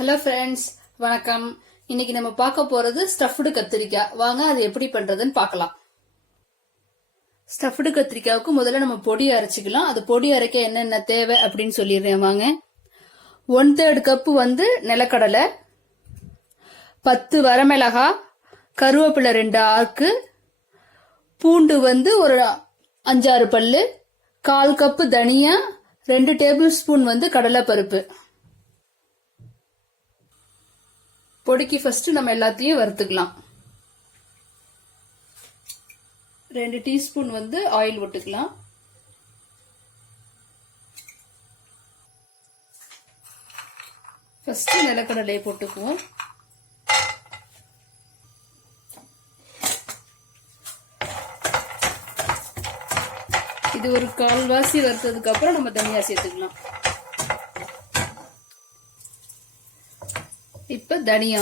Hello friends, வணக்கம். இன்னைக்கு நம்ம பார்க்க போறது ஸ்டஃப்டு கத்திரிக்காய். வாங்க அது எப்படி பண்றதுன்னு பார்க்கலாம். ஸ்டஃப்டு கத்திரிக்காவுக்கு முதல்ல நம்ம பொடி அரைச்சிக்கலாம். அது பொடி அரைக்க என்னென்ன தேவை அப்படின்னு சொல்லிடுறேன் வாங்க. 1/3 கப்பு நிலக்கடலை, 10 வரமிளகாய், கருவேப்பிலை 2 ஆக்கு, பூண்டு ஒரு 5-6 பல்லு, 1/4 கப்பு தனியா, 2 டேபிள் ஸ்பூன் கடலை பருப்பு. பொடிக்கு ஃபர்ஸ்ட் நம்ம எல்லாத்தையும் வறுத்துக்கலாம். 2 டீஸ்பூன் ஆயில் விட்டுக்கலாம். ஃபர்ஸ்ட் நிலக்கடலையை போட்டுக்குவோம். இது ஒரு கால்வாசி வறுத்ததுக்கு அப்புறம் நம்ம தனியா சேர்த்துக்கலாம். இப்ப தனியா,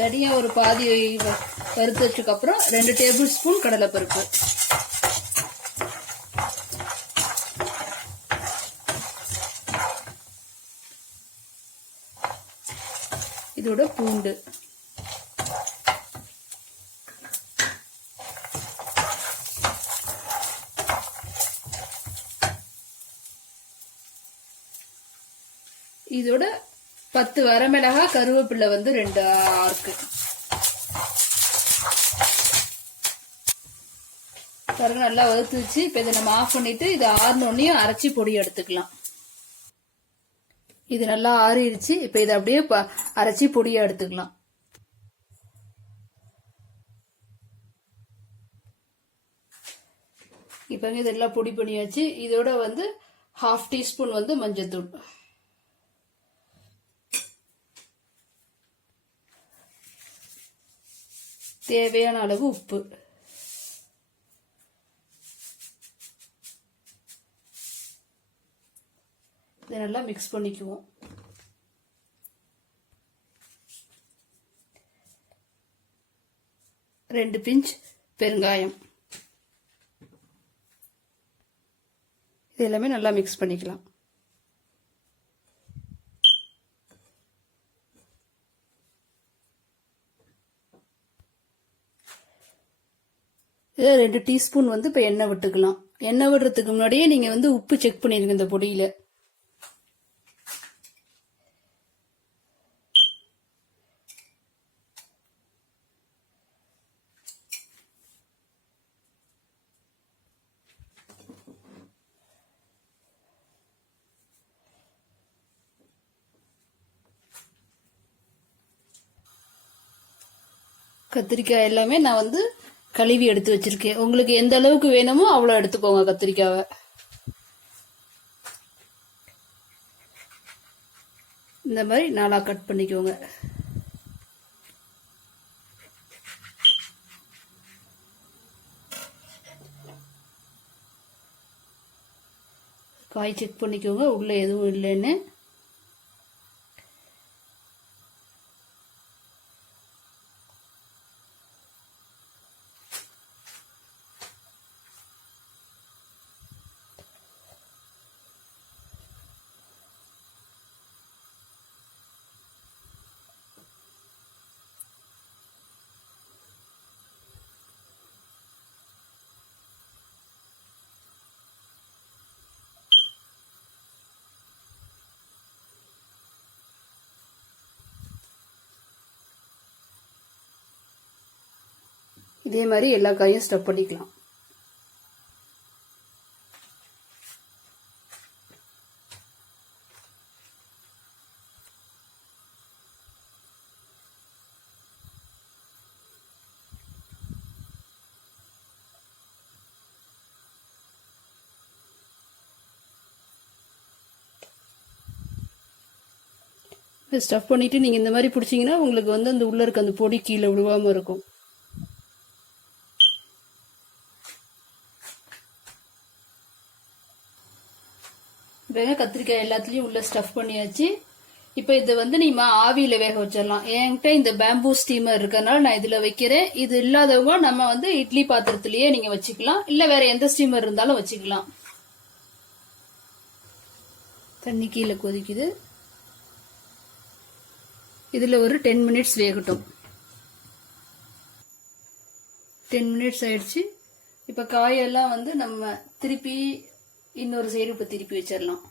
தனியா ஒரு பாதி வறுத்ததுக்கு அப்புறம் 2 டேபிள் ஸ்பூன் கடலைப்பருப்பு, இதோட பூண்டு, இதோட 10 வரமிளகாய், கருவேப்பிலை 2 ஆக்கு. பாருங்க நல்லா வறுத்துச்சு. இப்ப இதை நம்ம ஆஃப் பண்ணிட்டு இதை ஆறினோடனே அரைச்சி பொடி எடுத்துக்கலாம். இது நல்லா ஆறிடுச்சு. இப்ப இதை அப்படியே அரைச்சி பொடியா எடுத்துக்கலாம். இப்ப இதெல்லாம் பொடி பண்ணியாச்சு. இதோட 1/2 டீஸ்பூன் மஞ்சத்தூள், தேவையான அளவு உப்பு, இதை நல்லா மிக்ஸ் பண்ணிக்குவோம். ரெண்டு பிஞ்ச் பெருங்காயம், இது எல்லாமே நல்லா மிக்ஸ் பண்ணிக்கலாம். இதில் 2 டீஸ்பூன் இப்போ எண்ணெய் விட்டுக்கலாம். எண்ணெய் விடுறதுக்கு முன்னாடியே நீங்க உப்பு செக் பண்ணிருங்க இந்த பொடியில. கத்திரிக்காய் எல்லாமே நான் கழுவி எடுத்து வச்சிருக்கேன். உங்களுக்கு எந்த அளவுக்கு வேணுமோ அவ்வளவு எடுத்துக்கோங்க கத்திரிக்காவை. இந்த மாதிரி 4ஆ கட் பண்ணிக்கோங்க. காய் செக் பண்ணிக்கோங்க உள்ள எதுவும் இல்லைன்னு. இதே மாதிரி எல்லா காயும் ஸ்டஃப் பண்ணிக்கலாம். ஸ்டஃப் பண்ணிட்டு நீங்க இந்த மாதிரி பிடிச்சீங்கன்னா உங்களுக்கு அந்த உள்ள இருக்க அந்த பொடி கீழே விழுவாம இருக்கும். கத்திரிக்காய் எல்லாத்துலயும் உள்ள ஸ்டஃப் பண்ணியாச்சு. இப்ப இது வந்து நீமா ஆவியில வேக வச்சிடலாம். என்கிட்ட இந்த பேம்பூ ஸ்டீமர் இருக்கறனால நான் இதுல வைக்கிறேன். இது இல்லாதவங்க நம்ம வந்து இட்லி பாத்திரத்திலேயே நீங்க வச்சுக்கலாம், இல்ல வேற எந்த ஸ்டீமர் இருந்தாலும் வச்சுக்கலாம். தண்ணி கீழே கொதிக்குது. இதுல ஒரு 10 மினிட்ஸ் வேகட்டும். 10 மினிட்ஸ் ஆயிடுச்சு. இப்ப காயெல்லாம் வந்து நம்ம திருப்பி இன்னொரு சைடு இப்ப திருப்பி வச்சிடலாம்.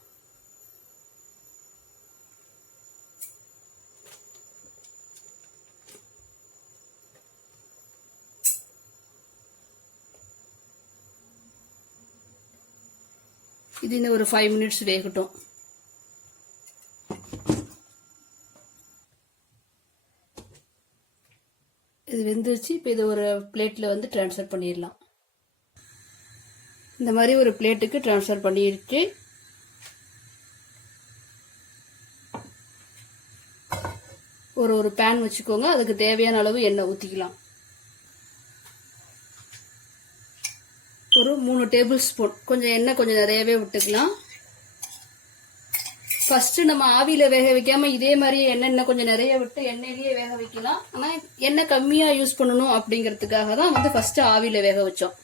இது இன்னும் ஒரு 5 மினிட்ஸ் வேகட்டும். இது வெந்துருச்சு. இப்போ இது ஒரு பிளேட்ல வந்து ட்ரான்ஸ்ஃபர் பண்ணிடலாம். இந்த மாதிரி ஒரு பிளேட்டுக்கு ட்ரான்ஸ்ஃபர் பண்ணிடுச்சு. ஒரு பேன் வச்சுக்கோங்க. அதுக்கு தேவையான அளவு எண்ணெய் ஊற்றிக்கலாம். ஒரு 3 டேபிள் ஸ்பூன் கொஞ்சம் எண்ணெய் கொஞ்சம் நிறையவே விட்டுக்கலாம். ஃபர்ஸ்ட் நம்ம ஆவியில வேக வைக்காம இதே மாதிரி எண்ணெய் கொஞ்சம் நிறைய விட்டு எண்ணெயிலேயே வேக வைக்கலாம். ஆனா எண்ணெய் கம்மியா யூஸ் பண்ணணும் அப்படிங்கறதுக்காக தான் வந்து ஃபர்ஸ்ட் ஆவியில வேக வச்சோம்.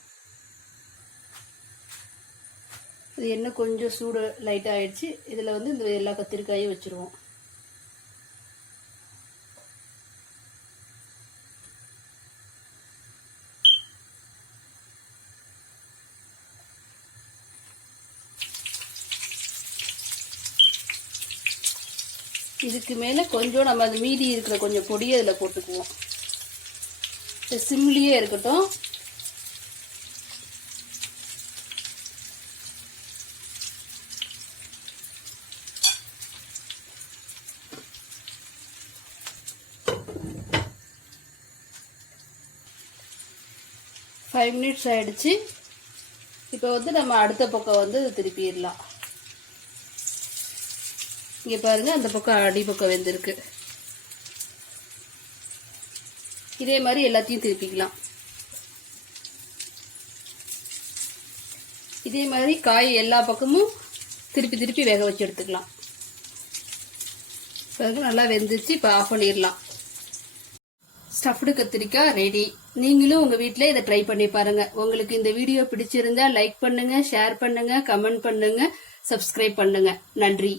இது எண்ணெய் கொஞ்சம் சூடு லைட்டா ஆயிடுச்சு. இதுல வந்து இந்த எல்லா கத்திரிக்காயும் வச்சிருவோம். இதுக்கு மேல கொஞ்சம் நம்ம அது மீதி இருக்கிற கொஞ்சம் பொடியை இதுல போட்டுக்குவோம். சிம்லியே இருக்கட்டும். ஃபைவ் மினிட்ஸ் ஆயிடுச்சு. இப்போ வந்து நம்ம அடுத்த பக்கம் வந்து திருப்பிடலாம். இங்க பாருங்க, அந்த பக்கம் அடி பக்கம் வெந்திருக்கு. இதே மாதிரி எல்லாத்தையும் திருப்பிக்கலாம். இதே மாதிரி காய் எல்லா பக்கமும் திருப்பி திருப்பி வேக வச்சு எடுத்துக்கலாம். பாருங்க, நல்லா வெந்துச்சு. இப்போ ஆஃப் பண்ணிடலாம். ஸ்டஃப்டு கத்திரிக்காய் ரெடி. நீங்களும் உங்க வீட்ல இதை ட்ரை பண்ணி பாருங்க. உங்களுக்கு இந்த வீடியோ பிடிச்சிருந்தா லைக் பண்ணுங்க, ஷேர் பண்ணுங்க, கமெண்ட் பண்ணுங்க, சப்ஸ்கிரைப் பண்ணுங்க. நன்றி.